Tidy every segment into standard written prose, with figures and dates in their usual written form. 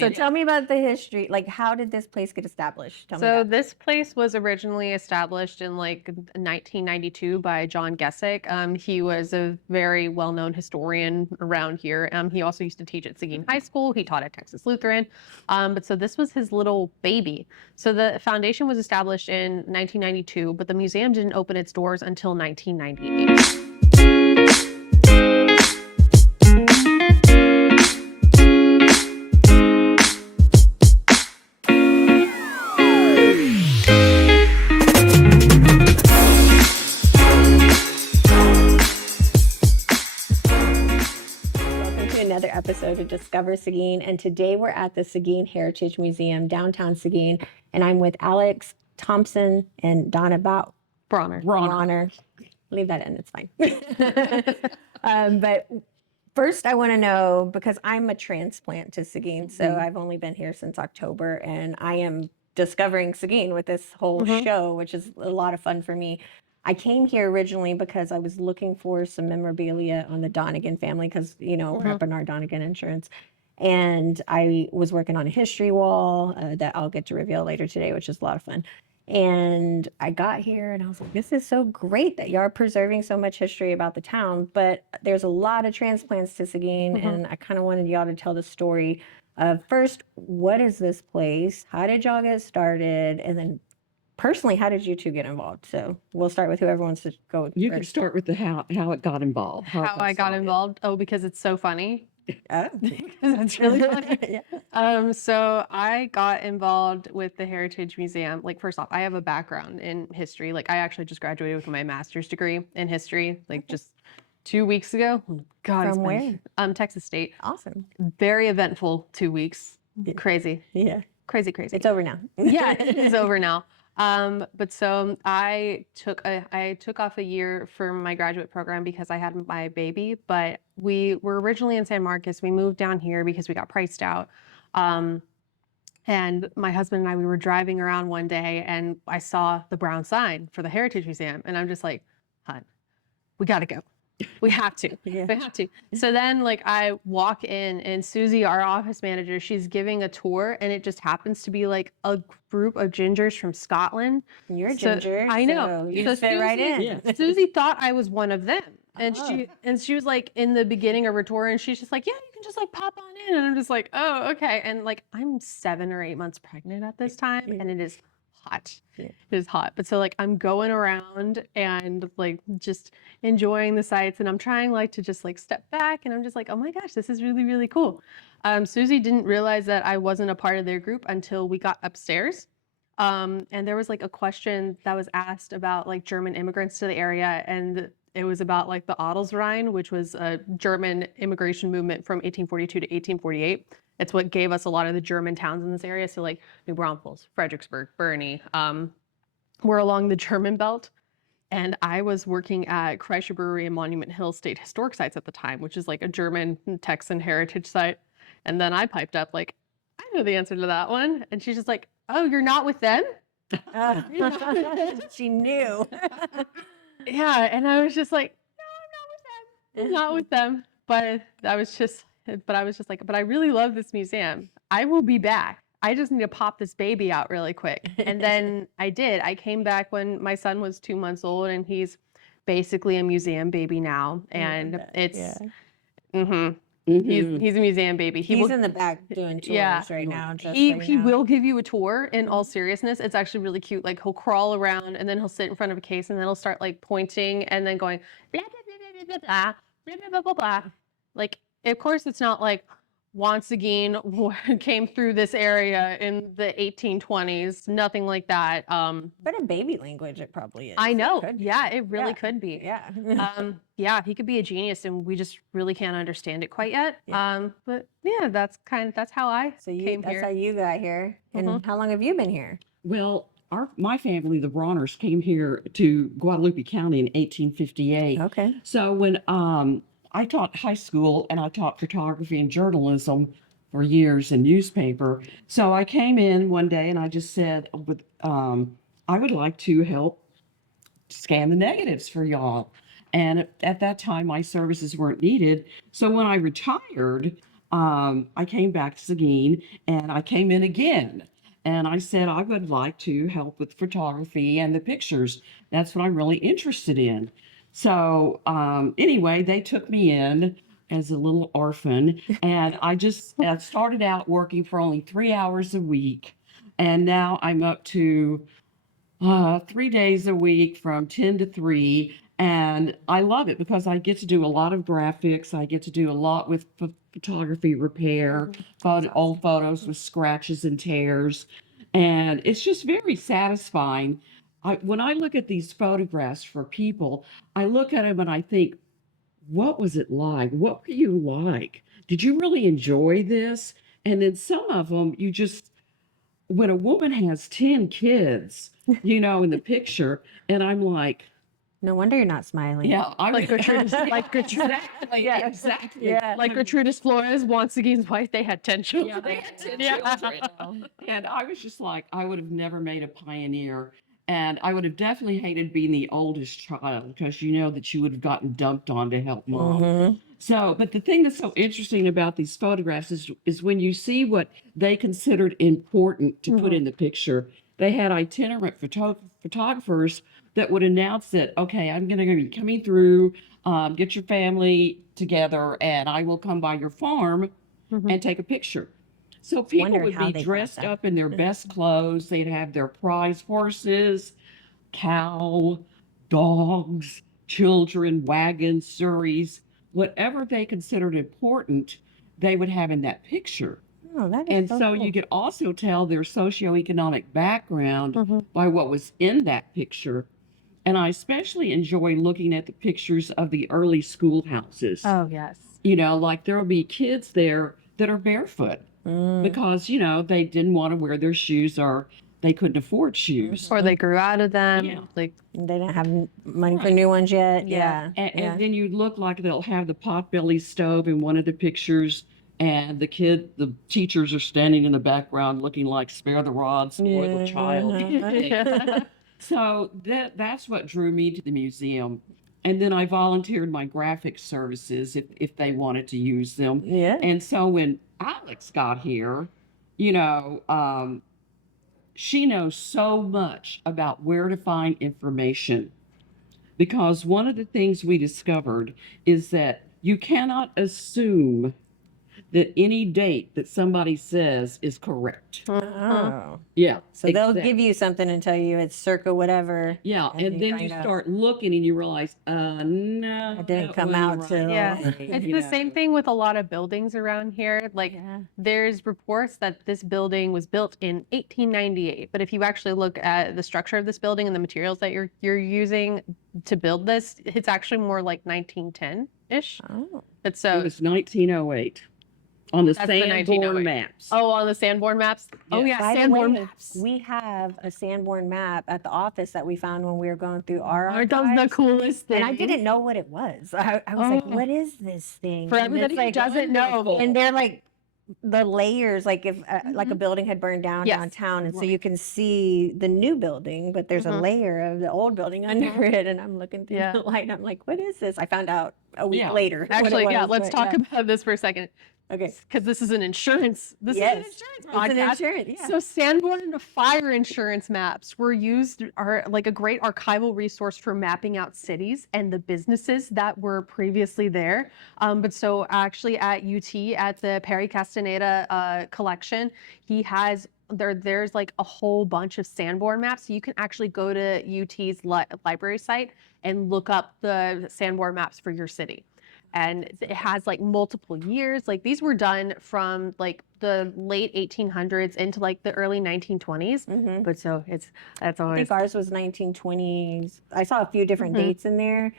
So tell me about the history. Like, how did this place get established? Tell me So that. this place was originally established in like 1992 by John Gesick. He was a very well-known historian around here. He also used to teach at Seguin High School. He taught at Texas Lutheran. But so this was his little baby. So the foundation was established in 1992, but the museum didn't open its doors until 1998. Another episode of Discover Seguin, and today we're at the Seguin Heritage Museum, downtown Seguin, and I'm with Alex, Thompson, and Donna Brawner. Leave that in, it's fine. But first I want to know, because I'm a transplant to Seguin, so I've only been here since October, and I am discovering Seguin with this whole show, which is a lot of fun for me. I came here originally because I was looking for some memorabilia on the Donegan family because, we're up in our Donegan insurance. And I was working on a history wall that I'll get to reveal later today, which is a lot of fun. And I got here and I was like, this is so great that y'all are preserving so much history about the town. But there's a lot of transplants to Seguin, and I kind of wanted y'all to tell the story of first, what is this place? How did y'all get started? And then personally, how did you two get involved? So we'll start with whoever wants to go. You can start with the how it got involved. How I got involved? Oh, because it's so funny. Because it's really funny. Yeah. So I got involved with the Heritage Museum. Like, first off, I have a background in history. Like, I actually just graduated with my master's degree in history, like just 2 weeks ago. God, From where? Texas State. Awesome. Very eventful 2 weeks. Crazy. Yeah. Crazy. It's over now. Yeah, it is over now. But so I took off a year for my graduate program because I had my baby, but we were originally in San Marcos. We moved down here because we got priced out. And my husband and I, we were driving around one day and I saw the brown sign for the Heritage Museum. And I'm just like, hun, we got to go. We have to. Yeah. We have to. So then, like, I walk in and Susie, our office manager, she's giving a tour, and it just happens to be like a group of gingers from Scotland. You're a ginger. I know. So you So fit right in. Yeah. Susie thought I was one of them. And Oh. she was like in the beginning of her tour, and she's just like, yeah, you can just like pop on in. And I'm just like, oh, okay. And like, I'm 7 or 8 months pregnant at this time, and it is hot. Yeah. It is hot. But so like I'm going around and like just enjoying the sights, and I'm trying like to just like step back, and I'm just like, oh my gosh, this is really, really cool. Susie didn't realize that I wasn't a part of their group until we got upstairs. And there was like a question that was asked about like German immigrants to the area, and it was about like the Adelsrhein, which was a German immigration movement from 1842 to 1848. It's what gave us a lot of the German towns in this area. So like New Braunfels, Fredericksburg, Burney, were along the German belt. And I was working at Kreischer Brewery and Monument Hill State Historic Sites at the time, which is like a German Texan heritage site. And then I piped up like, I know the answer to that one. And she's just like, oh, you're not with them? She knew. Yeah. And I was just like, no, I'm not with them. But I was just like, but I really love this museum. I will be back. I just need to pop this baby out really quick. And then I did. I came back when my son was 2 months old, and he's basically a museum baby now. And it's, he's a museum baby. He's in the back doing tours right now. He will give you a tour in all seriousness. It's actually really cute. Like, he'll crawl around and then he'll sit in front of a case, and then he'll start like pointing and then going blah, blah, blah, blah, blah, blah, blah, blah, blah, blah. Like, of course, it's not like Juan Seguin came through this area in the 1820s. Nothing like that. But in baby language, it probably is. I know. It Yeah, it really could be. Yeah. Yeah, he could be a genius, and we just really can't understand it quite yet. Yeah. But yeah, that's how I came that's here. how you got here. And how long have you been here? Well, my family, the Brawners, came here to Guadalupe County in 1858. Okay. So when I taught high school, and I taught photography and journalism for years in newspaper. So I came in one day and I just said, I would like to help scan the negatives for y'all. And at that time, my services weren't needed. So when I retired, I came back to Seguin and I came in again. And I said, I would like to help with photography and the pictures. That's what I'm really interested in. So, anyway, they took me in as a little orphan. And I just started out working for only 3 hours a week. And now I'm up to 3 days a week from 10 to 3. And I love it because I get to do a lot of graphics. I get to do a lot with photography repair, old photos with scratches and tears. And it's just very satisfying. When I look at these photographs for people, I look at them and I think, what was it like? What were you like? Did you really enjoy this? And then some of them, when a woman has 10 kids, in the picture, and I'm like, No wonder you're not smiling. yeah, I Like Gertrudis, like Gertrude, exactly, Yeah. exactly. Yeah. like Gertrudis Flores, Juan Seguin's wife. They had 10 children. Yeah, they had 10 Yeah. children. And I was just like, I would have never made a pioneer. And I would have definitely hated being the oldest child because you know that you would have gotten dumped on to help mom. Mhm. So, but the thing that's so interesting about these photographs is when you see what they considered important to put in the picture. They had itinerant photographers that would announce that, okay, I'm going to be coming through, get your family together, and I will come by your farm and take a picture. So people wondering would how be they got dressed that. up in their best clothes. They'd have their prize horses, cow, dogs, children, wagons, surreys, whatever they considered important, they would have in that picture. Oh, that is And so so cool. you could also tell their socioeconomic background by what was in that picture. And I especially enjoy looking at the pictures of the early schoolhouses. Oh yes. Like there will be kids there that are barefoot because, they didn't want to wear their shoes or they couldn't afford shoes. Or they grew out of them. Yeah. Like They didn't have money for Right. new ones yet. Yeah. Yeah. And then you look like they'll have the potbelly stove in one of the pictures, and the teachers are standing in the background looking like spare the rod, spoil the child. Yeah. So that's what drew me to the museum. And then I volunteered my graphic services if they wanted to use them. Yeah. And so when Alex got here, you know, she knows so much about where to find information. Because one of the things we discovered is that you cannot assume that any date that somebody says is correct. Oh. Yeah. So they'll exact- give you something and tell you it's circa whatever. Yeah, and and then find you out. start looking and you realize, no, It didn't that come wasn't out right. till. Yeah. like, It's You the know. same thing with a lot of buildings around here. Like Yeah. there's reports that this building was built in 1898, but if you actually look at the structure of this building and the materials that you're using to build this, it's actually more like 1910-ish. Oh. It's It so was 1908 on the That's the Sanborn 1908. maps. on the Sanborn maps. Oh Yes. yeah, By the Sanborn way, maps. we have a Sanborn map at the office that we found when we were going through our Aren't those the archives. coolest thing? And I didn't know what it was. I was like, Oh. what is this thing? For And everybody it's who like, doesn't know, wonderful. and they're like the layers, like if like a building had burned down Yes. downtown, and so Right. you can see the new building, but there's a layer of the old building under it. And I'm looking through Yeah. the light, and I'm like, what is this? I found out a week Yeah. later. what it Actually, yeah, was, let's but talk yeah. about this for a second. Okay. Because this is an insurance. This Yes. is an insurance It's an podcast. insurance. Yeah. So Sanborn fire insurance maps are like a great archival resource for mapping out cities and the businesses that were previously there. But so actually at UT at the Perry Castaneda collection, he has there's like a whole bunch of Sanborn maps. So you can actually go to UT's library site and look up the Sanborn maps for your city. And it has like multiple years. Like these were done from like the late 1800s into like the early 1920s. Mhm. But so that's I always think ours was 1920s. I saw a few different Mhm. dates in there,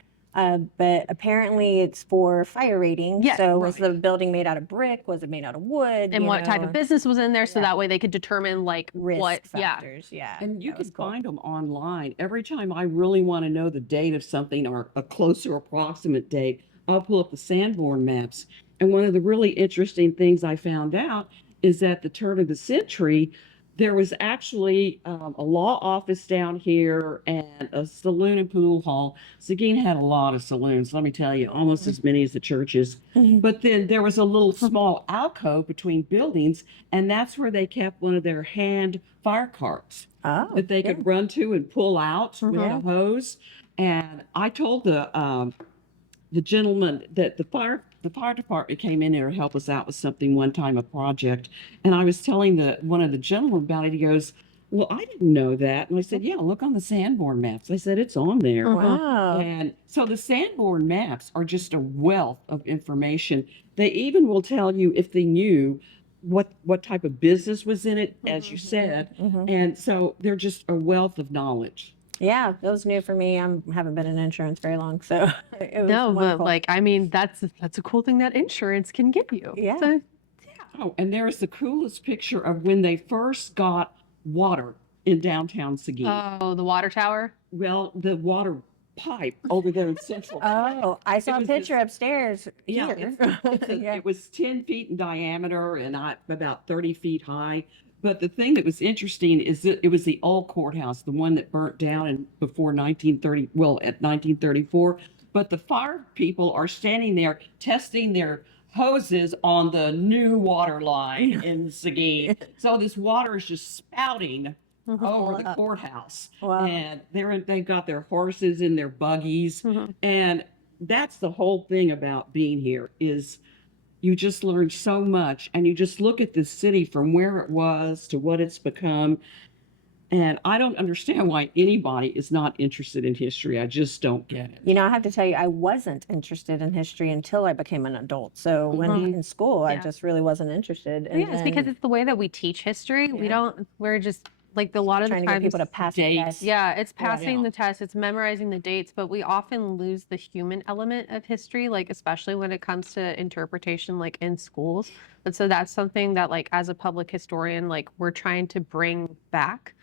but apparently it's for fire rating. Yes, So was right. the building made out of brick? Was it made out of wood? and You what type know, of business was in there, so Yeah. that way they could determine like risk what factors? Yeah. And you that can was cool. find them online. Every time I really want to know the date of something or a closer approximate date, I'll pull up the Sanborn maps. And one of the really interesting things I found out is at the turn of the century, There was actually a law office down here and a saloon and pool hall. Seguin had a lot of saloons, let me tell you, almost as many as the churches. But then there was a little small alcove between buildings, and that's where they kept one of their hand fire carts Oh, that they yeah. could run to and pull out with Mhm. a hose. And I told the gentleman that the fire department came in there to help us out with something one time, a project, and I was telling the one of the gentlemen about it. He goes, "Well, I didn't know that," and I said, "Yeah, look on the Sanborn maps." I said, "It's on there." Wow. And so the Sanborn maps are just a wealth of information. They even will tell you if they knew what type of business was in it, as you said. And so they're just a wealth of knowledge. Yeah, it was new for me. I haven't been in insurance very long, so it was No, but wonderful. like, I mean, that's a cool thing that insurance can give you. Yeah. So, Oh, and there is the coolest picture of when they first got water in downtown Seguin. oh, the water tower. Well, the water pipe over there in Central Park. Oh, I saw a was picture this- upstairs Yeah, here. yeah. It was 10 feet in diameter and about 30 feet high. But the thing that was interesting is that it was the old courthouse, the one that burnt down before 1930, well, at 1934. But the fire people are standing there testing their hoses on the new water line in Seguin. So this water is just spouting over the Wow. courthouse. Wow. And they've got their horses and their buggies. And that's the whole thing about being here is you just learn so much, and you just look at this city from where it was to what it's become. And I don't understand why anybody is not interested in history. I just don't get it. You know, I have to tell you, I wasn't interested in history until I became an adult. So when in school, I Yeah. just really wasn't interested. And Yeah, it's because then it's the way that we teach history. Yeah. We're just like a lot of trying the to get times. people to pass the dates. test. Yeah, it's passing Yeah. the test, it's memorizing the dates, but we often lose the human element of history, like especially when it comes to interpretation, like in schools. And so that's something that, like, as a public historian, like we're trying to bring back.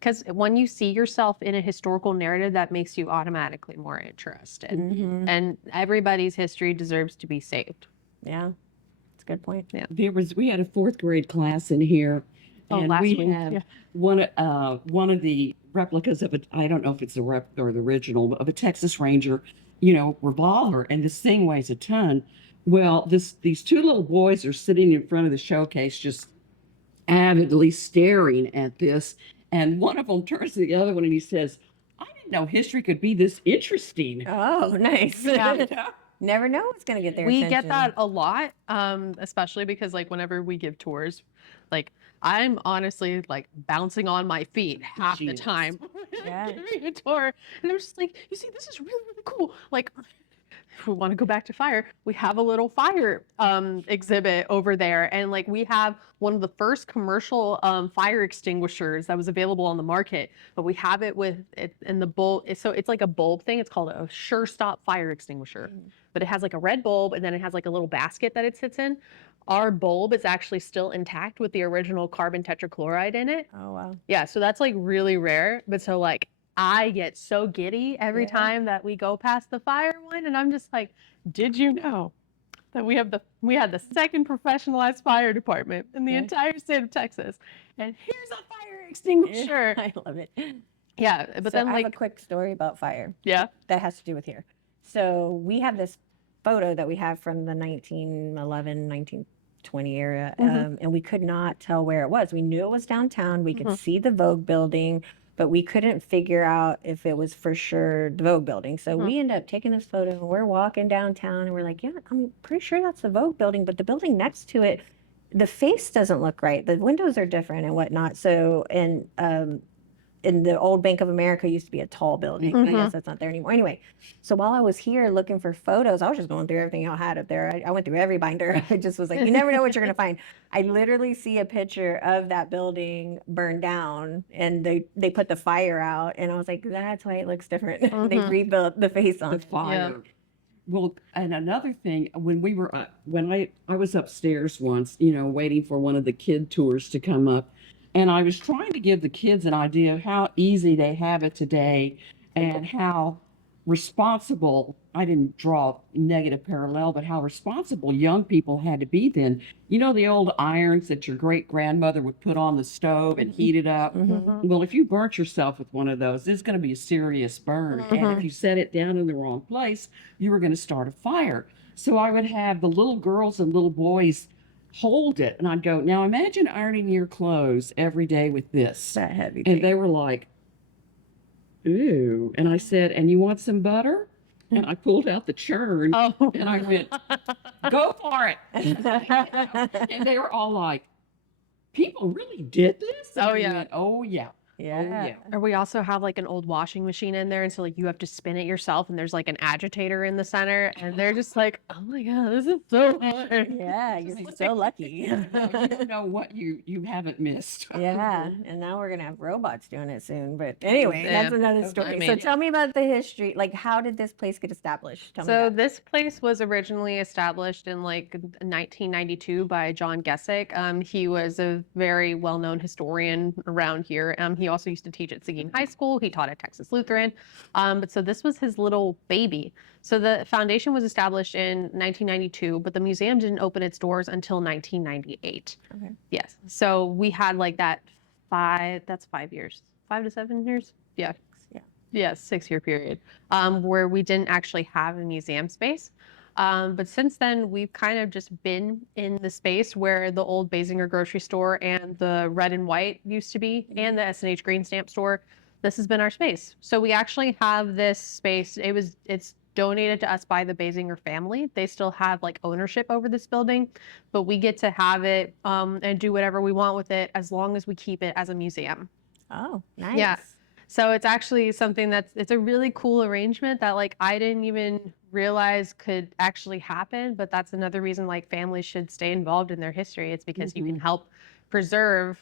Because when you see yourself in a historical narrative, that makes you automatically more interested. And everybody's history deserves to be saved. Yeah, it's a good point. Yeah. We had a fourth grade class in here, Oh, and last we week, had yeah. one of the replicas of I don't know if it's the replica or the original of a Texas Ranger, revolver, and this thing weighs a ton. Well, these two little boys are sitting in front of the showcase, just avidly staring at this, and one of them turns to the other one and he says, "I didn't know history could be this interesting." Oh, nice. Yeah. Never know what's going to get their We attention. get that a lot, especially because, like, whenever we give tours, like, I'm honestly like bouncing on my feet half She the is. time Yeah. during a tour, and I'm just like, you see, this is really, really cool. Like, if we want to go back to fire, we have a little fire exhibit over there, and like we have one of the first commercial fire extinguishers that was available on the market, but we have it with it in the bulb. So it's like a bulb thing. It's called a Sure Stop fire extinguisher, but it has like a red bulb, and then it has like a little basket that it sits in. Our bulb is actually still intact with the original carbon tetrachloride in it. Oh, wow. Yeah, so that's like really rare. But so like I get so giddy every Yeah. time that we go past the fire one, and I'm just like, did you know that we had the second professionalized fire department in the Yeah. entire state of Texas, and here's a fire extinguisher. I love it. Yeah, but So then I have a like quick story about fire yeah, that has to do with here. So we have this photo that we have from the 1911, 1920 era, and we could not tell where it was. We knew it was downtown. We could see the Vogue building, but we couldn't figure out if it was for sure the Vogue building. So we end up taking this photo, and we're walking downtown, and we're like, yeah, I'm pretty sure that's the Vogue building, but the building next to it, the face doesn't look right. The windows are different and whatnot. So, and in the old Bank of America used to be a tall building. I guess that's not there anymore. Anyway, so while I was here looking for photos, I was just going through everything y'all had up there. I went through every binder. I just was like, you never know what you're going to find. I literally see a picture of that building burned down, and they put the fire out, and I was like, that's why it looks different. They rebuilt the face on The it. fire. Well, and another thing, when we were when I was upstairs once, waiting for one of the kid tours to come up, and I was trying to give the kids an idea of how easy they have it today, and how responsible, I didn't draw negative parallel, but how responsible young people had to be then. You know, the old irons that your great grandmother would put on the stove and heat it up? Mhm. Well, if you burnt yourself with one of those, it's going to be a serious burn. And if you set it down in the wrong place, you were going to start a fire. So I would have the little girls and little boys hold it. And I'd go, now imagine ironing your clothes every day with this. That heavy. And they were like, ooh. And I said, and you want some butter? And I pulled out the churn Oh. and I went, go for it. And they were all like, people really did this? And Oh, I yeah. went, oh, yeah. Yeah. Oh, yeah. Or we also have like an old washing machine in there, and so like you have to spin it yourself, and there's like an agitator in the center, and they're just like, oh my god, this is so hard. Yeah, you're so lucky. You don't know what you haven't missed. Yeah, and now we're gonna have robots doing it soon. But anyway, Yeah. that's another story. I So mean- tell me about the history. Like, how did this place get established? Tell me So that. this place was originally established in like 1992 by John Gesick. He was a very well-known historian around here. He also used to teach at Seguin High School. He taught at Texas Lutheran. But so this was his little baby. So the foundation was established in 1992, but the museum didn't open its doors until 1998. Okay. Yes. So we had like that's 5 years, 5 to 7 years. Yeah. Yeah. Yeah, 6-year period, where we didn't actually have a museum space. But since then, we've kind of just been in the space where the old Basinger grocery store and the Red and White used to be, and the S&H Green Stamp store. This has been our space. So we actually have this space. It's donated to us by the Basinger family. They still have like ownership over this building, but we get to have it and do whatever we want with it as long as we keep it as a museum. Oh, nice. Yeah. So it's actually something it's a really cool arrangement that like I didn't even realize could actually happen, but that's another reason like families should stay involved in their history. It's because you can help preserve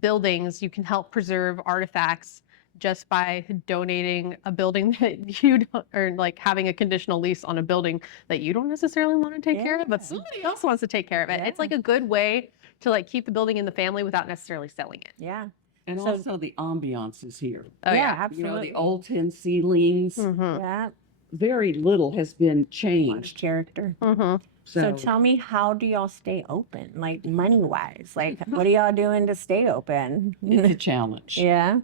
buildings, you can help preserve artifacts just by donating a building that you don't, or like having a conditional lease on a building that you don't necessarily want to take care of, but Yeah. somebody else wants to take care of it. It's Yeah. like a good way to like keep the building in the family without necessarily selling it. Yeah. And So- also the ambiance is here. Oh, yeah, You absolutely. know, the old tin ceilings, Mm-hmm. Yeah. very little has been A lot of changed. character. Mm-hmm. So tell me, how do y'all stay open? Like money wise, like what are y'all doing to stay open? It's a challenge. Yeah.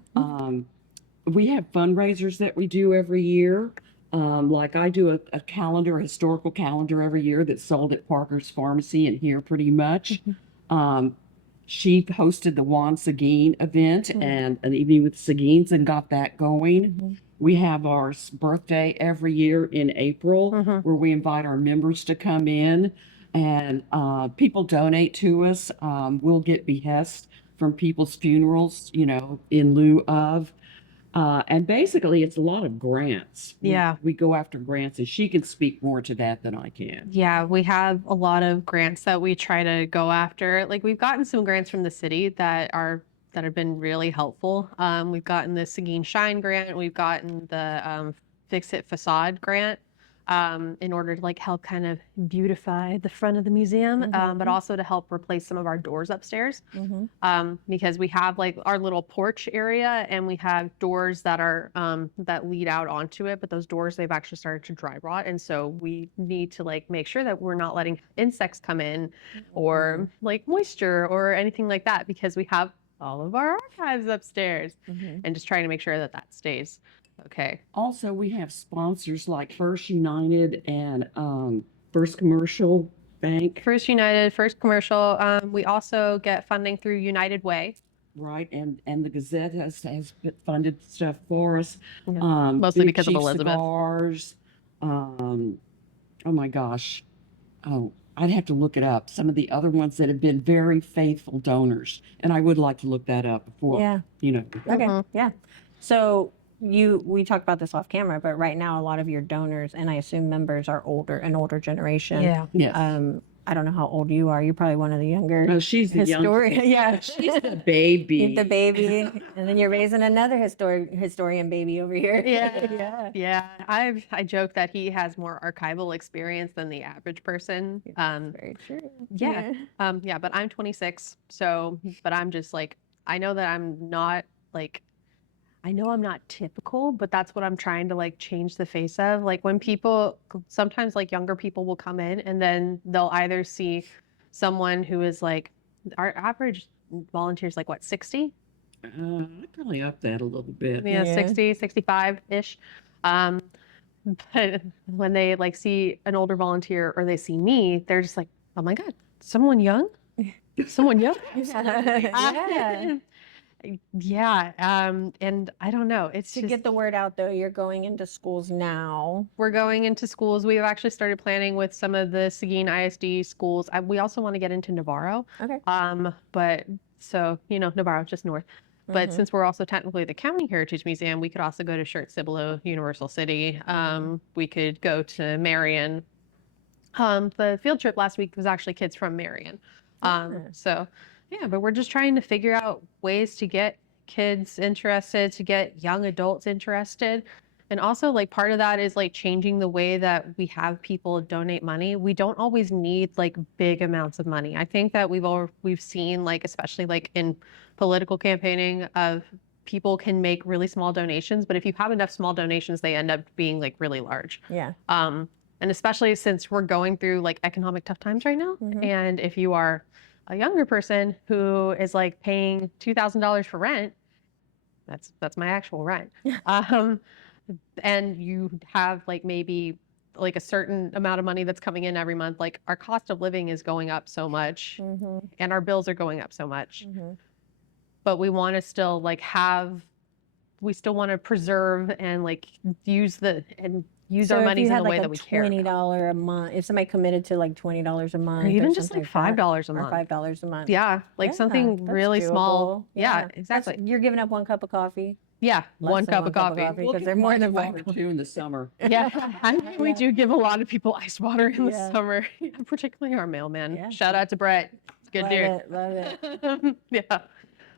We have fundraisers that we do every year. Like I do a calendar, a historical calendar every year that's sold at Parker's Pharmacy and here pretty much. She hosted the Juan Seguin event and an evening with Seguins and got that going. We have our birthday every year in April where we invite our members to come in and people donate to us. We'll get behest from people's funerals, you know, in lieu of. And basically, it's a lot of grants. Yeah. We go after grants, and she can speak more to that than I can. Yeah, we have a lot of grants that we try to go after. Like we've gotten some grants from the city that have been really helpful. We've gotten the Seguin Shine grant. We've gotten the Fix It Facade grant in order to like help kind of beautify the front of the museum, but also to help replace some of our doors upstairs. Because we have like our little porch area and we have doors that are that lead out onto it, but those doors they've actually started to dry rot, and so we need to like make sure that we're not letting insects come in or like moisture or anything like that, because we have all of our archives upstairs, and just trying to make sure that that stays okay. Also, we have sponsors like First United and First Commercial Bank, First United, First Commercial. We also get funding through United Way. right? And the Gazette has funded stuff for us. Yeah. Mostly Big because of Chief Elizabeth. Cigars. Oh my gosh. Oh, I'd have to look it up. Some of the other ones that have been very faithful donors, and I would like to look that up before. Yeah. You know. Okay. Yeah. So we talked about this off camera, but right now a lot of your donors and I assume members are an older generation. Yes. I don't know how old you are. You're probably one of the younger No, she's the young. historian. Yeah. She's the baby. The baby, and then you're raising another historian baby over here. Yeah. Yeah. I joke that he has more archival experience than the average person. Very true. Yeah. But I'm 26, so but I'm just like, I know that I'm not like, I know I'm not typical, but that's what I'm trying to like change the face of. Like when people, sometimes like younger people will come in and then they'll either see someone who is like, our average volunteer is like what, 60? I'd probably up that a little bit. Yeah, Yeah. 60, 65-ish. Um, but when they like see an older volunteer or they see me, they're just like, oh my God, someone young? Someone young? Yeah. Yeah, and I don't know. It's To just get the word out, though, you're going into schools now. we're going into schools. We've actually started planning with some of the Seguin ISD schools. We also want to get into Navarro. Okay. But so Navarro just north. But Mhm. since we're also technically the County Heritage Museum, we could also go to Shirt Cibolo, Universal City. We could go to Marion. The field trip last week was actually kids from Marion. Yeah. So yeah, but we're just trying to figure out ways to get kids interested, to get young adults interested. And also like part of that is like changing the way that we have people donate money. We don't always need like big amounts of money. I think that we've seen like, especially like in political campaigning, of people can make really small donations, but if you have enough small donations, they end up being like really large. Yeah. And especially since we're going through like economic tough times right now. Mhm. And if you are a younger person who is like paying $2,000 for rent, that's my actual rent. And you have like maybe like a certain amount of money that's coming in every month, like our cost of living is going up so much Mhm. and our bills are going up so much. Mhm. But we want to still like we still want to preserve and like use our So if monies you in had the like way a that we care about. $20 a month, if somebody committed to like $20 a month, Or even just something like that, $5 a or month. $5 a month. Yeah, like Yeah, something that's really small. doable. Yeah, That's- exactly. you're giving up one cup of coffee. Yeah, Less one than cup one of coffee. We'll because give they're them more ice than water $5. too in the summer. Yeah, we do give a lot of people ice water in the Yeah. summer, particularly our mailman. Yeah. Shout out to Brett. Good Love dude. it, love it. Yeah.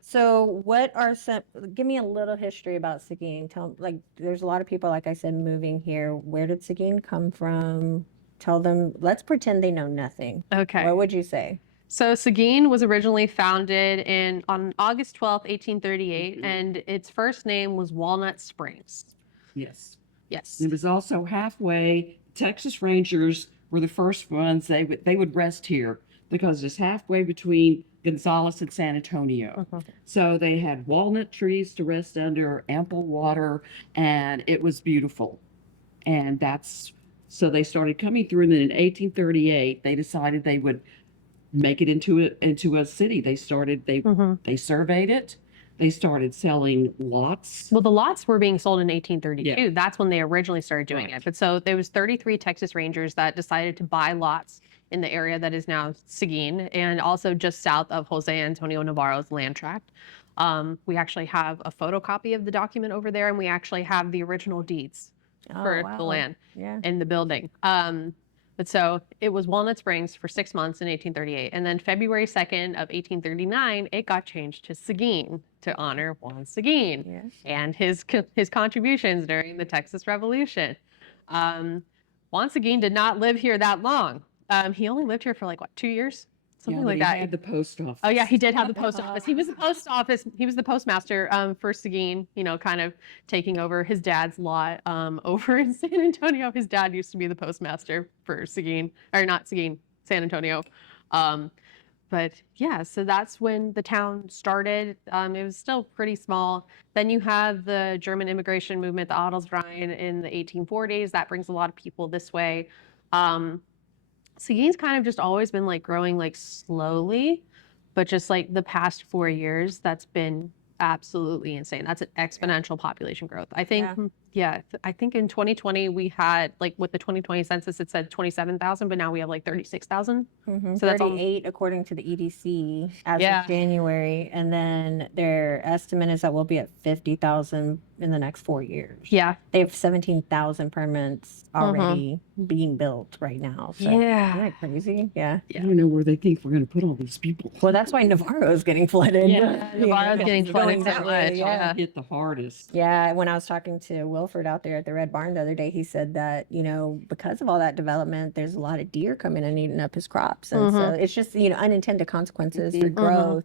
So what are some, give me a little history about Seguin. Like, there's a lot of people, like I said, moving here. Where did Seguin come from? Tell them, let's pretend they know nothing. Okay. What would you say? So Seguin was originally founded on August 12th, 1838, and its first name was Walnut Springs. Yes. Yes. It was also halfway. Texas Rangers were the first ones. They would rest here because it's halfway between Gonzales and San Antonio. So they had walnut trees to rest under, ample water, and it was beautiful. And so they started coming through. And then in 1838, they decided they would make it into a city. They surveyed it. They started selling lots. Well, the lots were being sold in 1832. Yeah. That's when they originally started doing Right. it. But so there was 33 Texas Rangers that decided to buy lots in the area that is now Seguin and also just south of Jose Antonio Navarro's land tract. We actually have a photocopy of the document over there, and we actually have the original deeds for the land Yeah. in the building. But so it was Walnut Springs for 6 months in 1838. And then February 2nd of 1839, it got changed to Seguin to honor Juan Seguin Yeah. and his contributions during the Texas Revolution. Juan Seguin did not live here that long. He only lived here for like, what, 2 years? Something like that. He had the post office. Oh yeah, he did have the post office. He was the post office. He was the postmaster for Seguin. Kind of taking over his dad's lot over in San Antonio. His dad used to be the postmaster for Seguin, or not Seguin, San Antonio. But yeah, so that's when the town started. It was still pretty small. Then you have the German immigration movement, the Adelsverein, in the 1840s. That brings a lot of people this way. Seguin's kind of just always been like growing like slowly, but just like the past 4 years, that's been absolutely insane. That's an exponential population growth. I think, I think in 2020 we had like with the 2020 census, it said 27,000, but now we have like 36,000. So that's 38 according to the EDC as of January, and then their estimate is that we'll be at 50,000 in the next 4 years. Yeah, they have 17,000 permits already being built right now. So, isn't that crazy? Yeah. I don't know where they think we're going to put all these people. Well, that's why Navarro is getting flooded. Navarro's getting flooded so much. Yeah. Hit the hardest. Yeah, when I was talking to Wilford out there at the Red Barn the other day, he said that, because of all that development, there's a lot of deer coming and eating up his crops. And so it's just, unintended consequences for growth.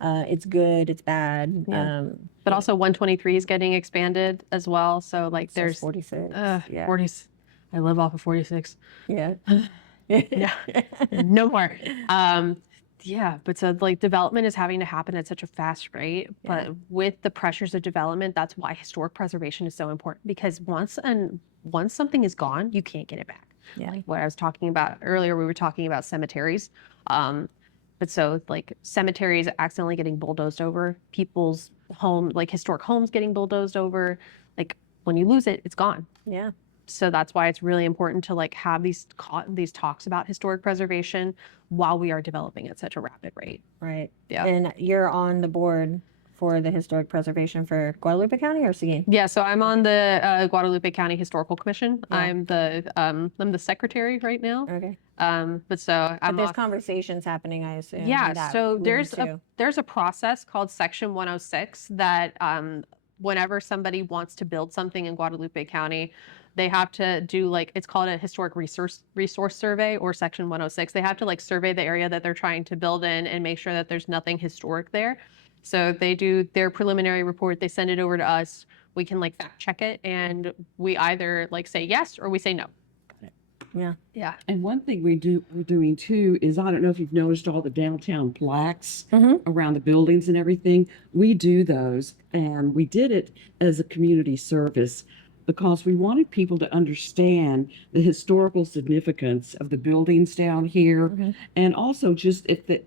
It's good, it's bad. Yeah. But also 123 is getting expanded as well. So like there's 46. Yeah. 40. I live off of 46. Yeah. Yeah. No more. Yeah, but so like development is having to happen at such a fast rate, but with the pressures of development, that's why historic preservation is so important, because once something is gone, you can't get it back. Yeah. Like what I was talking about earlier, we were talking about cemeteries. But so like cemeteries accidentally getting bulldozed over, people's home, like historic homes getting bulldozed over, like when you lose it, it's gone. Yeah. So that's why it's really important to like have these talks about historic preservation while we are developing at such a rapid rate. Right. Yeah. And you're on the board for the historic preservation for Guadalupe County or Seguin? Yeah, so I'm on the Guadalupe County Historical Commission. Yeah. I'm the secretary right now. Okay. But so But I'm there's off. conversations happening, I assume. Yeah, that so lead to- there's a process called Section 106 that whenever somebody wants to build something in Guadalupe County, they have to do like, it's called a historic resource survey, or Section 106. They have to like survey the area that they're trying to build in and make sure that there's nothing historic there. So they do their preliminary report, they send it over to us. We can like fact check it, and we either like say yes or we say no. Yeah. Yeah. And one thing we're doing too is, I don't know if you've noticed all the downtown plaques around the buildings and everything. We do those, and we did it as a community service because we wanted people to understand the historical significance of the buildings down here. And also just if the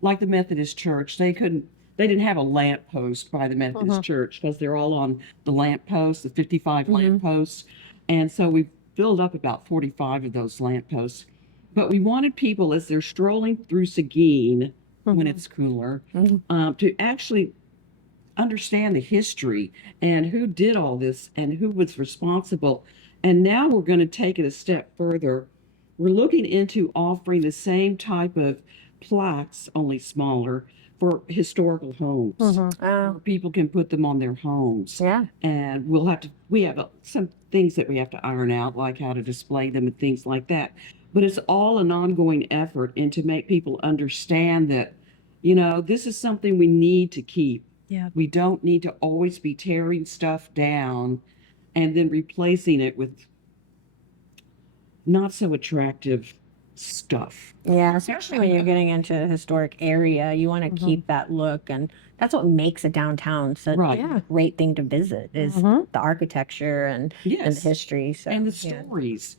like the Methodist Church, they didn't have a lamp post by the Methodist Church because they're all on the lamp posts, the 55 lamp posts. And so we filled up about 45 of those lampposts. But we wanted people, as they're strolling through Seguin when it's cooler, to actually understand the history and who did all this and who was responsible. And now we're going to take it a step further. We're looking into offering the same type of plaques, only smaller, for historical homes. Where people can put them on their homes. Yeah. And we have some things that we have to iron out, like how to display them and things like that. But it's all an ongoing effort, and to make people understand that, this is something we need to keep. Yeah. We don't need to always be tearing stuff down and then replacing it with not so attractive stuff. Yeah, especially when you're getting into a historic area, you want to keep that look, and that's what makes a downtown such a great thing to visit is the architecture and the history. So and the stories,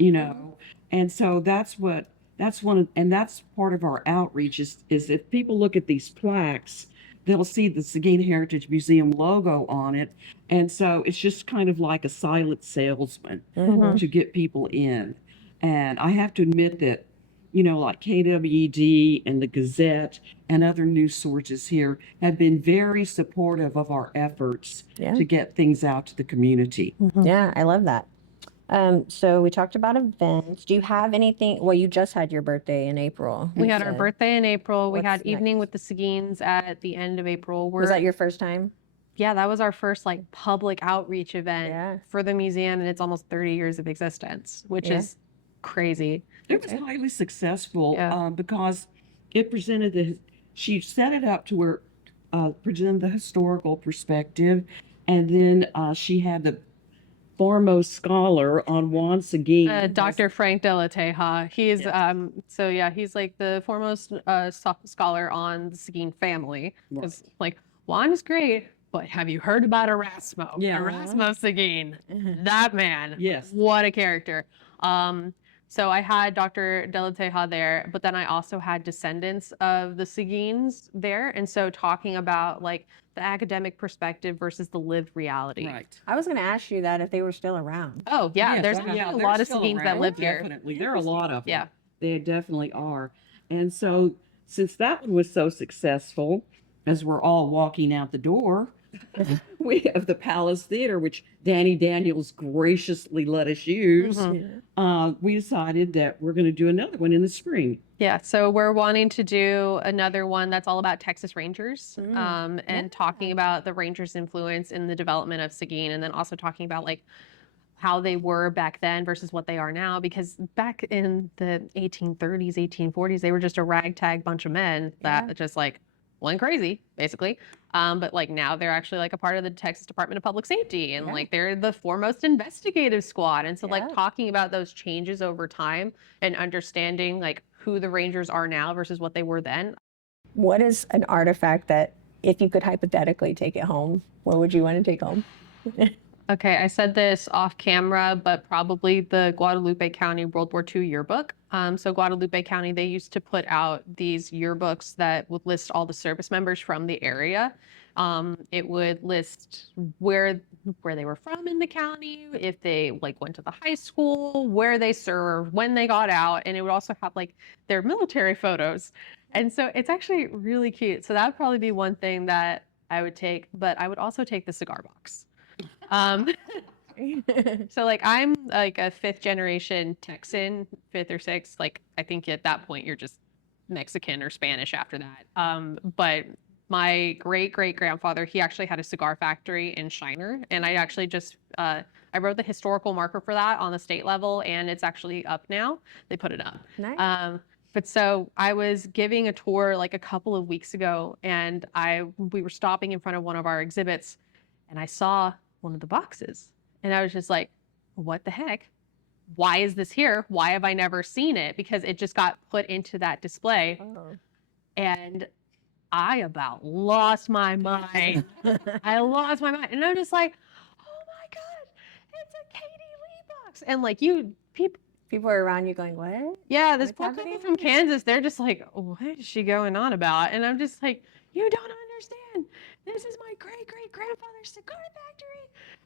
And so that's part of our outreach is if people look at these plaques, they'll see the Seguin Heritage Museum logo on it. And so it's just kind of like a silent salesman to get people in. And I have to admit that, like KWED and the Gazette and other news sources here have been very supportive of our efforts to get things out to the community. Yeah, I love that. So we talked about events. Do you have anything? Well, you just had your birthday in April. We had our birthday in April. We What's had Evening with the Seguins at the end of April. Was that your first time? Yeah, that was our first like public outreach event for the museum, and it's almost 30 years of existence, which is crazy. It was highly successful because it she set it up to where presented the historical perspective, and then she had the foremost scholar on Juan Seguin. Dr. Frank de la Teja. He is, he's like the foremost scholar on the Seguin family. Because like Juan is great, but have you heard about Erasmo? Yeah. Erasmo Seguin. That man. Yes. What a character. So I had Dr. de la Teja there, but then I also had descendants of the Seguins there. And so talking about like the academic perspective versus the lived reality. Right. I was going to ask you that if they were still around. Oh, yeah. Yes, There's they're a lot of still Seguins that around. live here. Definitely. There are a lot of them. Yeah. They definitely are. And so since that one was so successful, as we're all walking out the door, we have the Palace Theater, which Danny Daniels graciously let us use. We decided that we're going to do another one in the spring. Yeah, so we're wanting to do another one that's all about Texas Rangers and talking about the Rangers' influence in the development of Seguin, and then also talking about like how they were back then versus what they are now, because back in the 1830s, 1840s, they were just a ragtag bunch of men that just like went crazy, basically. But like now they're actually like a part of the Texas Department of Public Safety, and like they're the foremost investigative squad. And so like talking about those changes over time and understanding like who the Rangers are now versus what they were then. What is an artifact that, if you could hypothetically take it home, what would you want to take home? Okay, I said this off camera, but probably the Guadalupe County World War II yearbook. So Guadalupe County, they used to put out these yearbooks that would list all the service members from the area. It would list where they were from in the county, if they like went to the high school, where they served, when they got out, and it would also have like their military photos. And so it's actually really cute. So that would probably be one thing that I would take, but I would also take the cigar box. So like I'm like a 5th generation Texan, 5th or 6th. Like I think at that point you're just Mexican or Spanish after that. But my great grandfather, he actually had a cigar factory in Shiner, and I actually just I wrote the historical marker for that on the state level, and it's actually up now. They put it up. Nice. But so I was giving a tour like a couple of weeks ago, and we were stopping in front of one of our exhibits, and I saw one of the boxes, and I was just like, what the heck? Why is this here? Why have I never seen it? Because it just got put into that display. And I about lost my mind. I lost my mind. And I'm just like, oh my God, it's a Katie Lee box. And like People are around you going, what? yeah, this What's poor couple happening? from Kansas, they're just like, what is she going on about? And I'm just like, you don't understand. This is my great grandfather's cigar factory.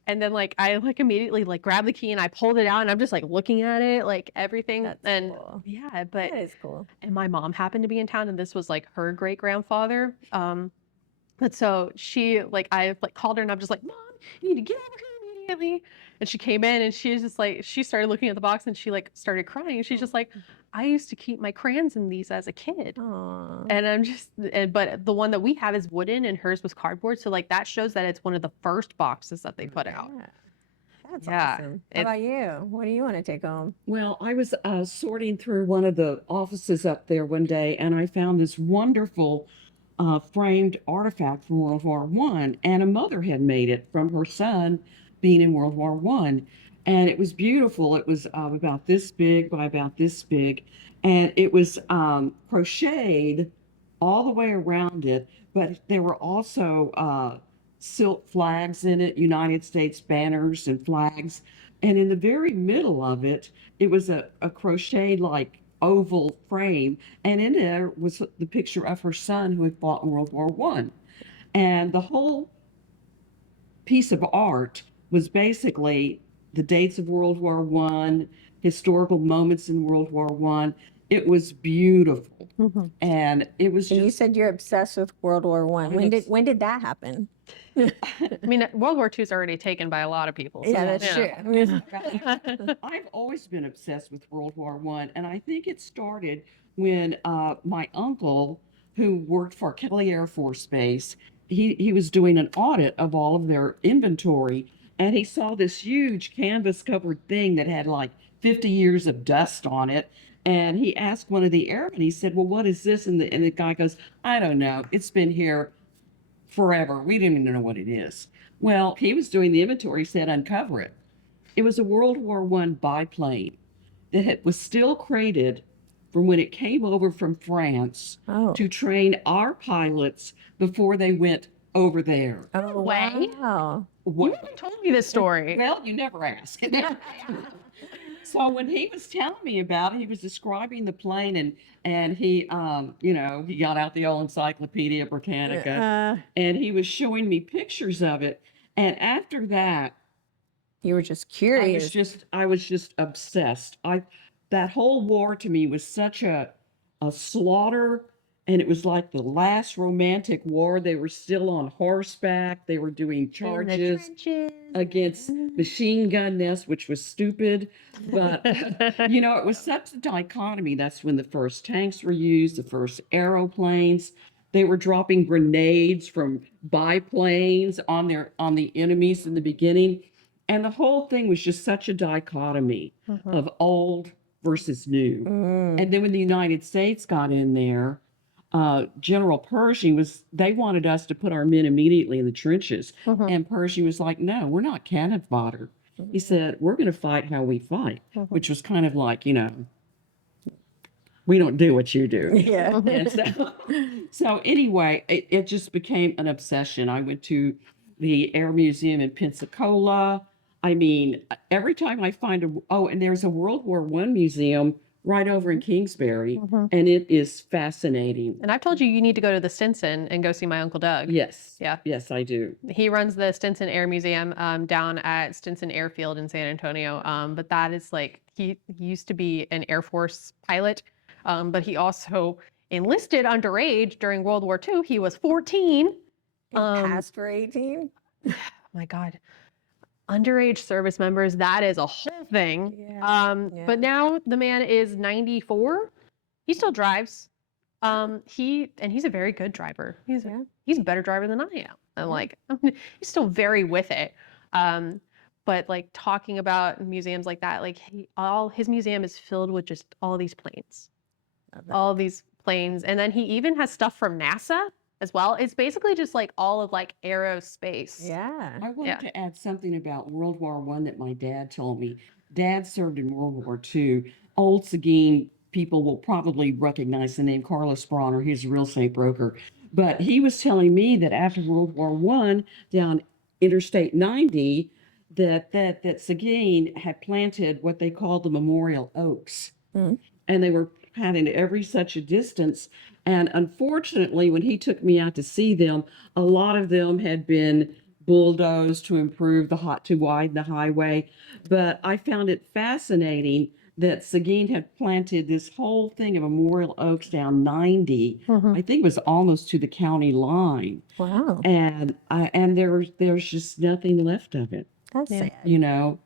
And then like I like immediately like grabbed the key and I pulled it out, and I'm just like looking at it, like everything. That's and cool. yeah, but That is cool. and my mom happened to be in town, and this was like her great grandfather. But so she like I like called her, and I'm just like, Mom, you need to get over here immediately. And she came in, and she was just like, she started looking at the box, and she like started crying. And she's just like, I used to keep my crayons in these as a kid. Aww. And I'm just, but the one that we have is wooden, and hers was cardboard. So like that shows that it's one of the first boxes that they put out. Yeah. That's Yeah, awesome. How about you? What do you want to take home? Well, I was sorting through one of the offices up there one day, and I found this wonderful framed artifact from World War I, and a mother had made it from her son being in World War I. And it was beautiful. It was about this big by about this big, and it was crocheted all the way around it, but there were also silk flags in it, United States banners and flags. And in the very middle of it, it was a crocheted like oval frame. And in there was the picture of her son who had fought in World War I. And the whole piece of art was basically the dates of World War I, historical moments in World War I. It was beautiful. And it was And you just, said you're obsessed with World War One. I'm When did that happen? I mean, World War II is already taken by a lot of people. So, Yeah, that's you know. true. I've always been obsessed with World War I, and I think it started when my uncle, who worked for Kelly Air Force Base, he was doing an audit of all of their inventory, and he saw this huge canvas-covered thing that had like 50 years of dust on it. And he asked one of the airmen, he said, well, what is this? And the guy goes, I don't know. It's been here forever. We didn't even know what it is. Well, he was doing the inventory, he said, uncover it. It was a World War I biplane that was still crated from when it came over from France Oh. to train our pilots before they went over there. Oh, way. wow. You haven't told me this story. Well, you never ask. So when he was telling me about it, he was describing the plane, and he, he got out the old Encyclopedia Britannica, and he was showing me pictures of it. And after that, You were just curious. I was just obsessed. That whole war to me was such a slaughter, and it was like the last romantic war. They were still on horseback. They were doing charges against machine gun nests, which was stupid. But, it was such a dichotomy. That's when the first tanks were used, the first aeroplanes. They were dropping grenades from biplanes on the enemies in the beginning. And the whole thing was just such a dichotomy of old versus new. And then when the United States got in there, General Pershing they wanted us to put our men immediately in the trenches. Mhm. And Pershing was like, no, we're not cannon fodder. He said, we're going to fight how we fight, Mhm. which was kind of like, we don't do what you do. Yeah. And so anyway, it just became an obsession. I went to the Air Museum in Pensacola. I mean, every time I find and there's a World War I museum right over in Kingsbury, Mhm. and it is fascinating. And I've told you need to go to the Stinson and go see my Uncle Doug. Yes. Yeah. Yes, I do. He runs the Stinson Air Museum down at Stinson Airfield in San Antonio. But that is like, he used to be an Air Force pilot, but he also enlisted underage during World War II. He was 14. Passed for 18. My God. Underage service members, that is a whole thing. Yeah. But now the man is 94. He still drives. He's a very good driver. He's a better driver than I am. And like, he's still very with it. But like talking about museums like that, like his museum is filled with just all these planes, and then he even has stuff from NASA as well. It's basically just like all of like aerospace. Yeah. I wanted to add something about World War I that my dad told me. Dad served in World War II. Old Seguin people will probably recognize the name Carlos Brawner. He's a real estate broker. But he was telling me that after World War I, down Interstate 90, that Seguin had planted what they called the memorial oaks. Mm. And they were planted every such a distance. And unfortunately, when he took me out to see them, a lot of them had been bulldozed to improve to widen the highway. But I found it fascinating that Seguin had planted this whole thing of memorial oaks down 90. I think it was almost to the county line. Wow. And there's just nothing left of it. That's sad.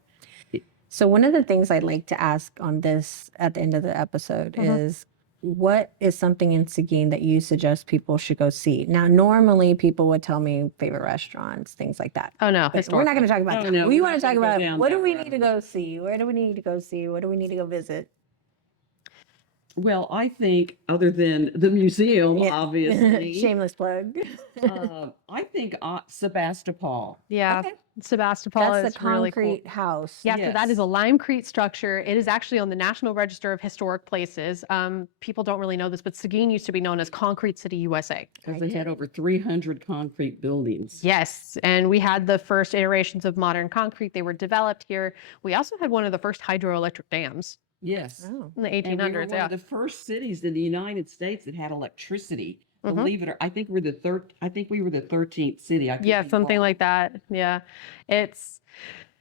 So one of the things I'd like to ask on this at the end of the episode is, what is something in Seguin that you suggest people should go see? Now, normally people would tell me favorite restaurants, things like that. Oh no, But we're not going to talk about that. no, We we're want to not talk gonna go about down what that do we road. need to go see? Where do we need to go see? What do we need to go visit? Well, I think other than the museum, obviously, Shameless plug. I think Sebastopol. Yeah. Okay. Sebastopol That's is the really concrete cool. house. Yeah, so that Yes. is a limecrete structure. It is actually on the National Register of Historic Places. People don't really know this, but Seguin used to be known as Concrete City, USA. Because they had over 300 concrete buildings. Yes, and we had the first iterations of modern concrete. They were developed here. We also had one of the first hydroelectric dams Yes. Oh. in the And we were 1800s. one Yeah. of the first cities in the United States that had electricity. Mhm. Believe it or I think we were the 13th city. I could Yeah, be something wrong. like that. Yeah. It's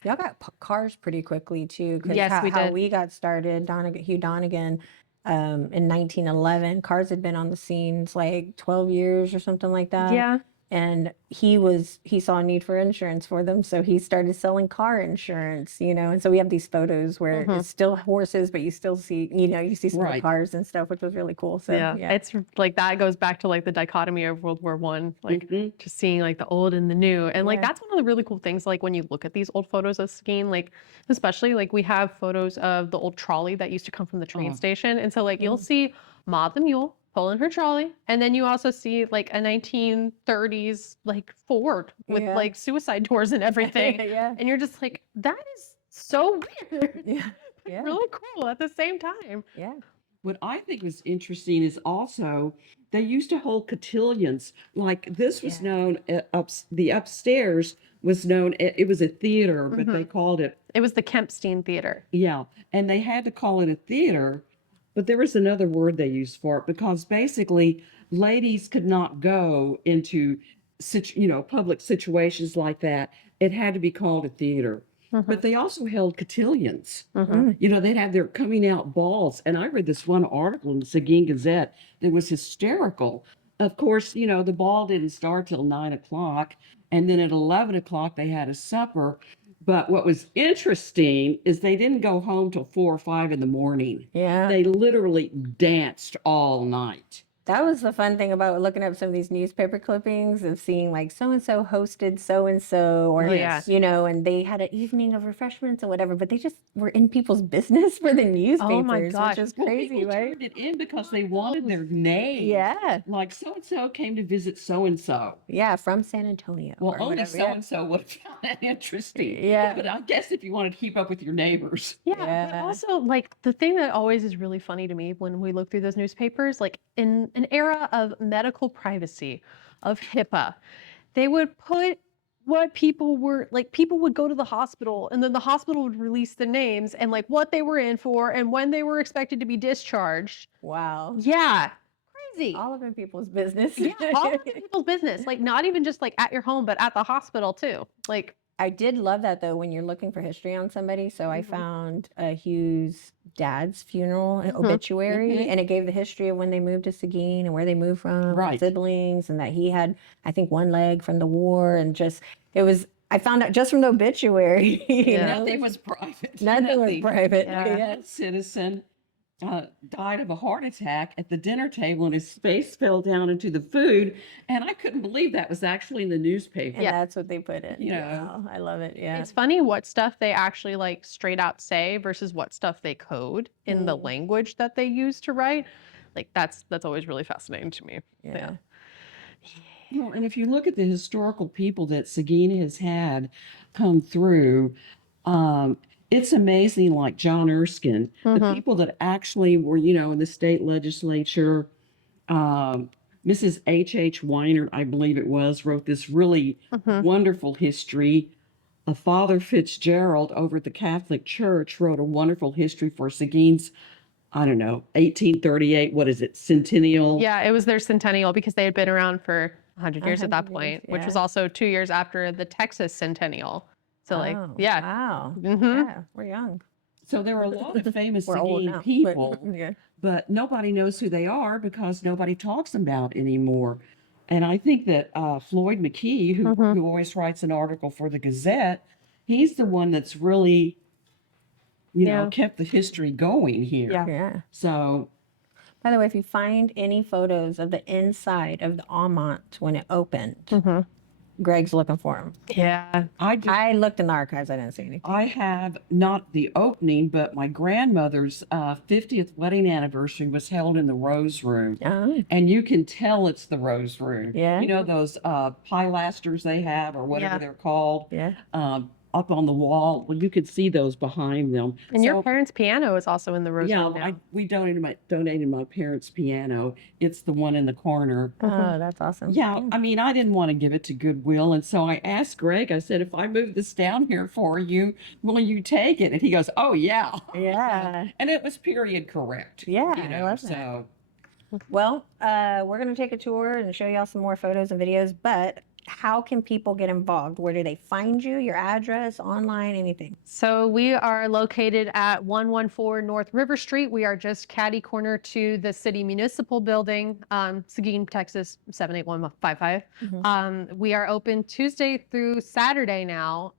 Y'all got cars pretty quickly too, because Yes, we how did. we got started, Hugh Donegan, in 1911, cars had been on the scenes like 12 years or something like that. yeah. And he saw a need for insurance for them, so he started selling car insurance, and so we have these photos where Mhm. it's still horses, but you still see, you see some of the Right. cars and stuff, which was really cool. So Yeah. yeah. It's like that goes back to like the dichotomy of World War One, like Mhm. just seeing like the old and the new. And like Yeah. that's one of the really cool things, like when you look at these old photos of Seguin, like especially like we have photos of the old trolley that used to come from the train Oh. station. And so like you'll see Ma the mule pulling her trolley, and then you also see like a 1930s like Ford with Yeah. like suicide doors and everything. Yeah. And you're just like, that is so weird. Yeah. Yeah. Really cool at the same time. Yeah. What I think was interesting is also they used to hold cotillions. Like this was Yeah. known the upstairs was known. It was a theater, but they Mhm. called it It was the Kempstein Theater. yeah, and they had to call it a theater, but there was another word they used for it because basically ladies could not go into public situations like that. It had to be called a theater. But they also held cotillions. Mhm. They'd have their coming out balls. And I read this one article in the Seguin Gazette that was hysterical. Of course, the ball didn't start till 9 o'clock. And then at 11 o'clock, they had a supper. But what was interesting is they didn't go home till 4 or 5 in the morning. Yeah. They literally danced all night. That was the fun thing about looking up some of these newspaper clippings of seeing like so and so hosted so and so, or Oh, yeah. you know, and they had an evening of refreshments or whatever, but they just were in people's business for the newspapers, gosh. which is Well, crazy, people right? turned it in because they wanted their name. Yeah, Like so and so came to visit so and so. yeah, from San Antonio Well, or only whatever. so and so would have found that interesting. Yeah. But I guess if you wanted to keep up with your neighbors. Yeah, but Yeah. also like the thing that always is really funny to me when we look through those newspapers, like in an era of medical privacy, of HIPAA, they would put what people were like, people would go to the hospital and then the hospital would release the names and like what they were in for and when they were expected to be discharged. Wow. Yeah, crazy. All of in people's business. Yeah, all of people's business, like not even just like at your home, but at the hospital too. Like, I did love that though when you're looking for history on somebody. So I found Hugh's dad's funeral obituary, and it gave the history of when they moved to Seguin and where they moved from, Right. siblings, and that he had, I think, one leg from the war, and just it was. I found out just from the obituary. You Yeah. know? Nothing was private. Nothing was private. Yeah. Yes. One citizen died of a heart attack at the dinner table and his face fell down into the food. And I couldn't believe that was actually in the newspaper. And that's what they put in. You know. Wow, I love it. Yeah. it's funny what stuff they actually like straight out say versus what stuff they code in the language that they use to write. Like that's always really fascinating to me. Yeah. Well, and if you look at the historical people that Seguin has had come through, it's amazing, like John Erskine, the people that actually were, in the state legislature. Mrs. H. Weiner, I believe it was, wrote this really wonderful history. Father Fitzgerald over at the Catholic Church wrote a wonderful history for Seguin's, 1838, what is it, centennial? Yeah, it was their centennial because they had been around for 100 years at that 100 point, years, which was yeah. also 2 years after the Texas centennial. So like, Oh, yeah. Wow. Mhm. Yeah, we're young. So there are a lot of famous We're old Seguin now. people, Yeah. but nobody knows who they are because nobody talks about anymore. And I think that Floyd McKee, who always writes an article for the Gazette, he's the one that's really, Yeah. kept the history going here. Yeah. Yeah. So By the way, if you find any photos of the inside of the Almont when it opened, Greg's looking for them. Yeah. I looked in the archives. I didn't see anything. I have not the opening, but my grandmother's 50th wedding anniversary was held in the Rose Room. Oh, And you can tell it's the Rose Room. Yeah. You know those pilasters they have or whatever Yeah. they're called yeah. up on the wall. Well, you could see those behind them. And your So, parents' piano is also in the Rose yeah, Room now. we donated my parents' piano. It's the one in the corner. Oh, that's awesome. Yeah, I mean, I didn't want to give it to Goodwill, and so I asked Greg. I said, "If I move this down here for you, will you take it?" And he goes, "Oh yeah." Yeah. And it was period correct. Yeah, you I know, love that. so. Well, we're going to take a tour and show y'all some more photos and videos, but how can people get involved? Where do they find you? Your address, online, anything? So we are located at 114 North River Street. We are just catty corner to the city municipal building, Seguin, Texas 78155. We are open Tuesday through Saturday now,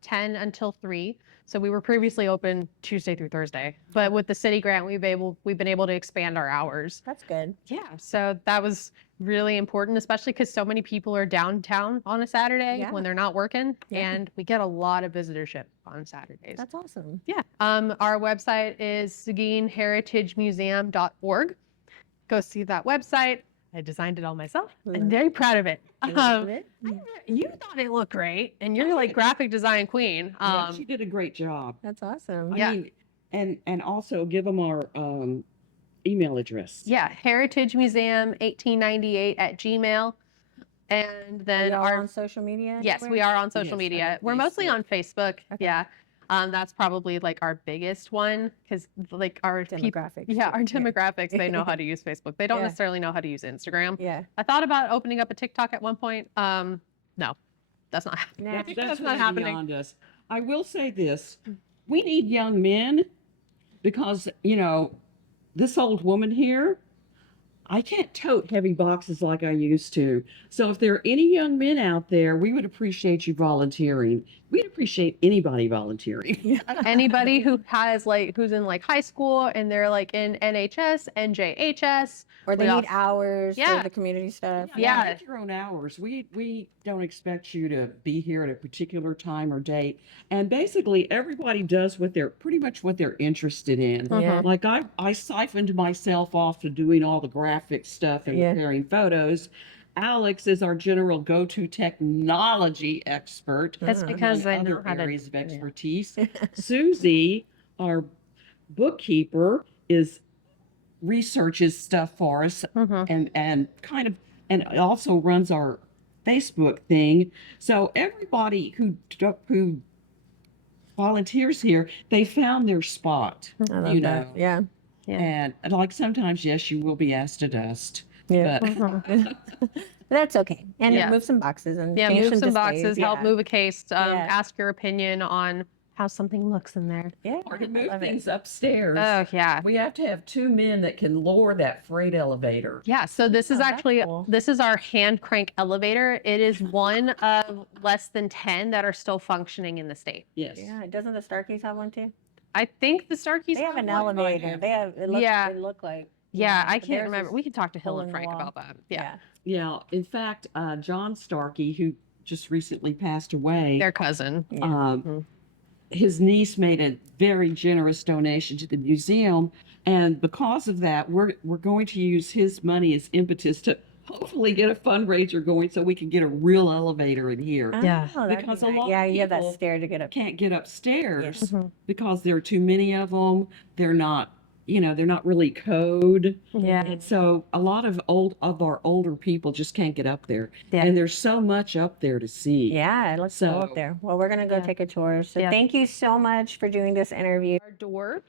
10 until 3. So we were previously open Tuesday through Thursday, but with the city grant, we've been able to expand our hours. That's good. Yeah, so that was really important, especially because so many people are downtown on a Saturday Yeah. when they're not working, Yeah. and we get a lot of visitorship on Saturdays. That's awesome. Yeah. Our website is seguinheritagemuseum.org. Go see that website. I designed it all myself. I'm very proud of it. Love it. You thought it looked great, and you're like graphic design queen. Yeah, she did a great job. That's awesome. Yeah. I mean, and also give them our email address. Yeah, heritagemuseum1898@gmail. And then Are y'all our on social media? yes, we anywhere? are on social Yes, media. on We're mostly Facebook. on Facebook. Okay. Yeah. That's probably like our biggest one because like our Demographics. yeah, our demographics, they know how to use Facebook. They don't Yeah. necessarily know how to use Instagram. Yeah. I thought about opening up a TikTok at one point. No, that's not happening. Nah, That's not way happening. beyond us. I will say this: we need young men because this old woman here. I can't tote heavy boxes like I used to. So if there are any young men out there, we would appreciate you volunteering. We'd appreciate anybody volunteering. Anybody who has like who's in like high school and they're like in NHS, NJHS, Or they we need also- hours Yeah. for the community stuff. Yeah. Make your own hours. We don't expect you to be here at a particular time or date. And basically everybody does what they're pretty much what they're interested in. Yeah. Like I siphoned myself off to doing all the graphic stuff and Yeah. preparing photos. Alex is our general go-to technology expert. That's Uh-huh. because among I know other how to. areas of expertise. Susie, our bookkeeper, is researches stuff for us Mhm. and kind of and also runs our Facebook thing. So everybody who volunteers here, they found their spot. I love you that. know. Yeah. Yeah. And like sometimes, yes, you will be asked to dust. Yeah. But That's okay. And Yeah. move some boxes and Yeah, change move some displays. boxes, help Yeah. move a case, Yeah. ask your opinion on how something looks in there. Yeah. or to I move love it. things upstairs. Oh yeah. We have to have two men that can lower that freight elevator. Yeah, so this is Oh, that's actually cool. this is our hand crank elevator. It is one of less than 10 that are still functioning in the state. Yes. Yeah. Doesn't the Starkeys have one too? I think the Starkeys They have an one might elevator. have They have. It looks. Yeah. It looked like. Yeah, I but can't theirs remember. is We could talk to Hill hole and in the Frank wall. about that. Yeah. Yeah. In fact, John Starkey, who just recently passed away, Their cousin. Yeah. Mm-hmm. his niece made a very generous donation to the museum, and because of that, we're going to use his money as impetus to hopefully get a fundraiser going so we can get a real elevator in here. Yeah. Oh, that'd be Because a nice. lot of Yeah, you have that people stair to get up. Can't get upstairs Yes. Mhm. because there are too many of them. They're not, they're not really code. Yeah. And so a lot of our older people just can't get up there. Yeah. And there's so much up there to see. Yeah, let's go up So- there. Well, we're gonna go Yeah. take a tour. So Yeah. thank you so much for doing this interview. Our door.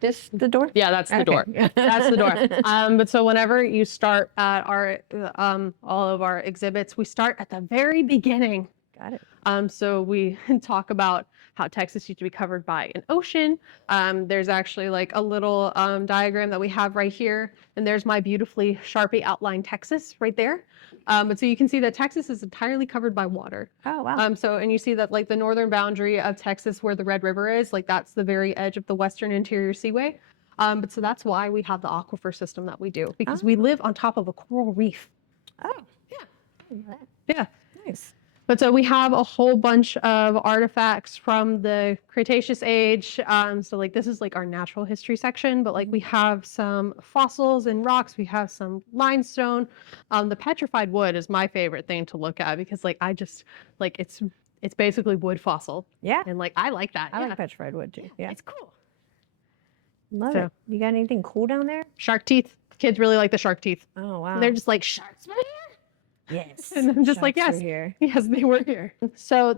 The door. Yeah, that's the Okay. door. That's the door. But so whenever you start at our all of our exhibits, we start at the very beginning. Got it. So we talk about how Texas used to be covered by an ocean. There's actually like a little diagram that we have right here, and there's my beautifully Sharpie outlined Texas right there. But so you can see that Texas is entirely covered by water. Oh wow. So, and you see that like the northern boundary of Texas where the Red River is, like that's the very edge of the Western Interior Seaway. But so that's why we have the aquifer system that we do, because we live on top of a coral reef. Oh yeah. Yeah. Nice. But so we have a whole bunch of artifacts from the Cretaceous age. So like this is like our natural history section, but like we have some fossils and rocks. We have some limestone. The petrified wood is my favorite thing to look at because like I just like it's basically wood fossil, Yeah. and like I like that. I Yeah. like petrified wood too. Yeah. It's cool. Love So- it. You got anything cool down there? Shark teeth. Kids really like the shark teeth. Oh wow. They're just like sharks were here. yes. And I'm just like, Sharks are yes. Here. Yes, they were here. So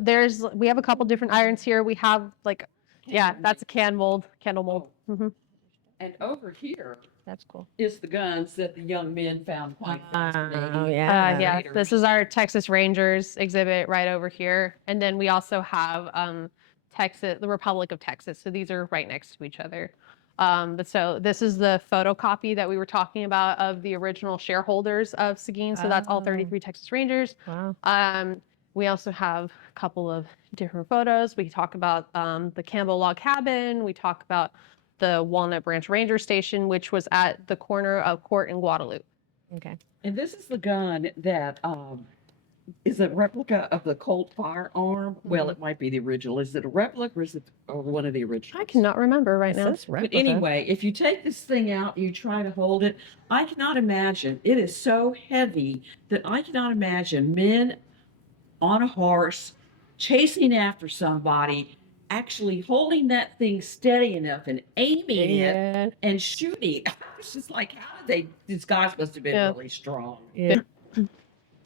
we have a couple different irons here. We have like, yeah, that's a candle mold. hmm And over here That's cool. is the guns that the young men found quite Oh fascinating. yeah. yeah, Raiders. this is our Texas Rangers exhibit right over here. And then we also have the Republic of Texas. So these are right next to each other. But so this is the photocopy that we were talking about of the original shareholders of Seguin. So that's all Oh. 33 Texas Rangers. Wow. We also have a couple of different photos. We talk about the Campbell Log Cabin. We talk about the Walnut Branch Ranger Station, which was at the corner of Court and Guadalupe. Okay. And this is the gun that is a replica of the Colt firearm. Well, it might be the original. Is it a replica or is it one of the originals? I cannot remember right It now. says But replica. anyway, if you take this thing out, you try to hold it. I cannot imagine. It is so heavy that I cannot imagine men on a horse chasing after somebody, actually holding that thing steady enough and aiming it Yeah. and shooting. It's just like, how did they? These guys must have been Yeah. really strong. Yeah.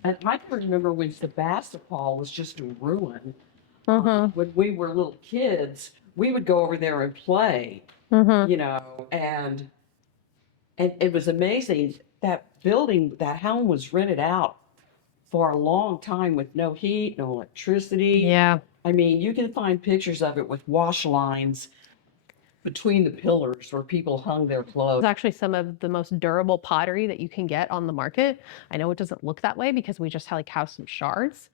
And I can remember when Sebastopol was just a ruin. Mm-hmm. When we were little kids, we would go over there and play, Mm-hmm. and it was amazing. That building, that home was rented out for a long time with no heat, no electricity. Yeah. I mean, you can find pictures of it with wash lines. between the pillars where people hung their clothes. It's actually some of the most durable pottery that you can get on the market. I know it doesn't look that way because we just have some shards.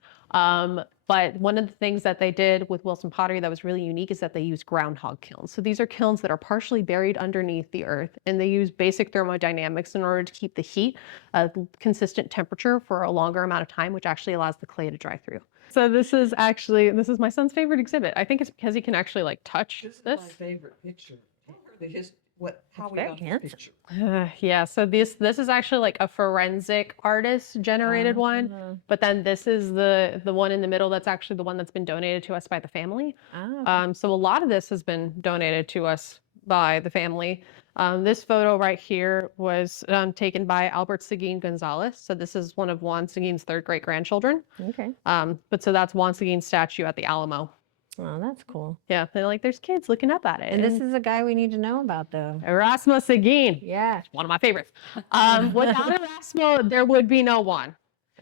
But one of the things that they did with Wilson pottery that was really unique is that they use groundhog kilns. So these are kilns that are partially buried underneath the earth, and they use basic thermodynamics in order to keep the heat a consistent temperature for a longer amount of time, which actually allows the clay to dry through. So this is my son's favorite exhibit. I think it's because he can actually like touch This this. is my favorite picture. How we very got this handsome. picture. Yeah, so this is actually like a forensic artist generated one, but then this is the one in the middle that's actually the one that's been donated to us by the family. So a lot of this has been donated to us by the family. This photo right here was taken by Albert Seguin Gonzalez. So this is one of Juan Seguin's third great grandchildren. Okay. But so that's Juan Seguin's statue at the Alamo. Well, that's cool. Yeah, they're like, there's kids looking up at it. And this is a guy we need to know about, though. Erasmo Seguin. Yeah. One of my favorites. Without Erasmo, there would be no Juan.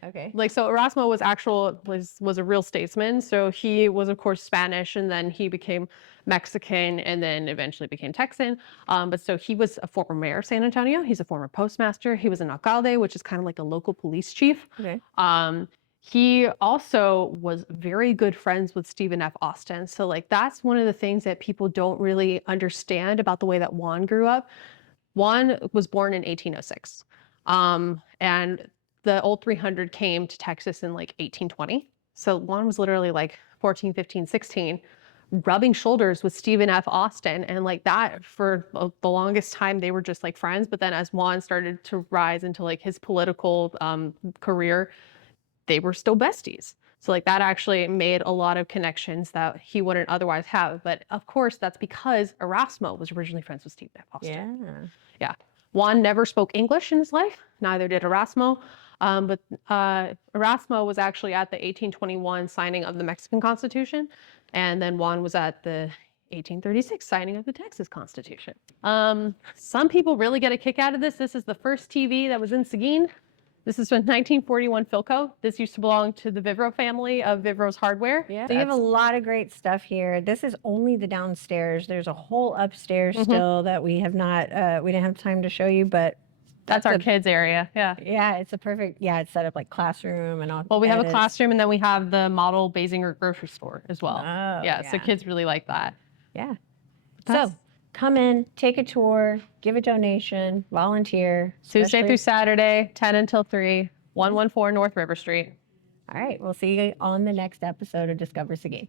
Okay. Like, so Erasmo was a real statesman. So he was, of course, Spanish, and then he became Mexican, and then eventually became Texan. But so he was a former mayor of San Antonio. He's a former postmaster. He was an alcalde, which is kind of like a local police chief. Okay. He also was very good friends with Stephen F. Austin. So like that's one of the things that people don't really understand about the way that Juan grew up. Juan was born in 1806. And the old 300 came to Texas in like 1820. So Juan was literally like 14, 15, 16, rubbing shoulders with Stephen F. Austin. And like that for the longest time, they were just like friends. But then as Juan started to rise into like his political career, they were still besties. So like that actually made a lot of connections that he wouldn't otherwise have. But of course, that's because Erasmo was originally friends with Stephen F. Austin. Yeah. Yeah. Juan never spoke English in his life. Neither did Erasmo. But Erasmo was actually at the 1821 signing of the Mexican Constitution. And then Juan was at the 1836 signing of the Texas Constitution. Some people really get a kick out of this. This is the first TV that was in Seguin. This is from 1941 Philco. This used to belong to the Vivro family of Vivro's Hardware. Yeah. So you have a lot of great stuff here. This is only the downstairs. There's a whole upstairs still that we have not, we didn't have time to show you, but that's our kids area. Yeah. Yeah, it's a perfect, it's set up like classroom and all. Well, we have a classroom, and then we have the model Basinger grocery store as well. Oh, yeah, so kids really like that. Yeah. So come in, take a tour, give a donation, volunteer. Tuesday through Saturday, 10 until 3, 114 North River Street. All right, we'll see you on the next episode of Discover Seguin.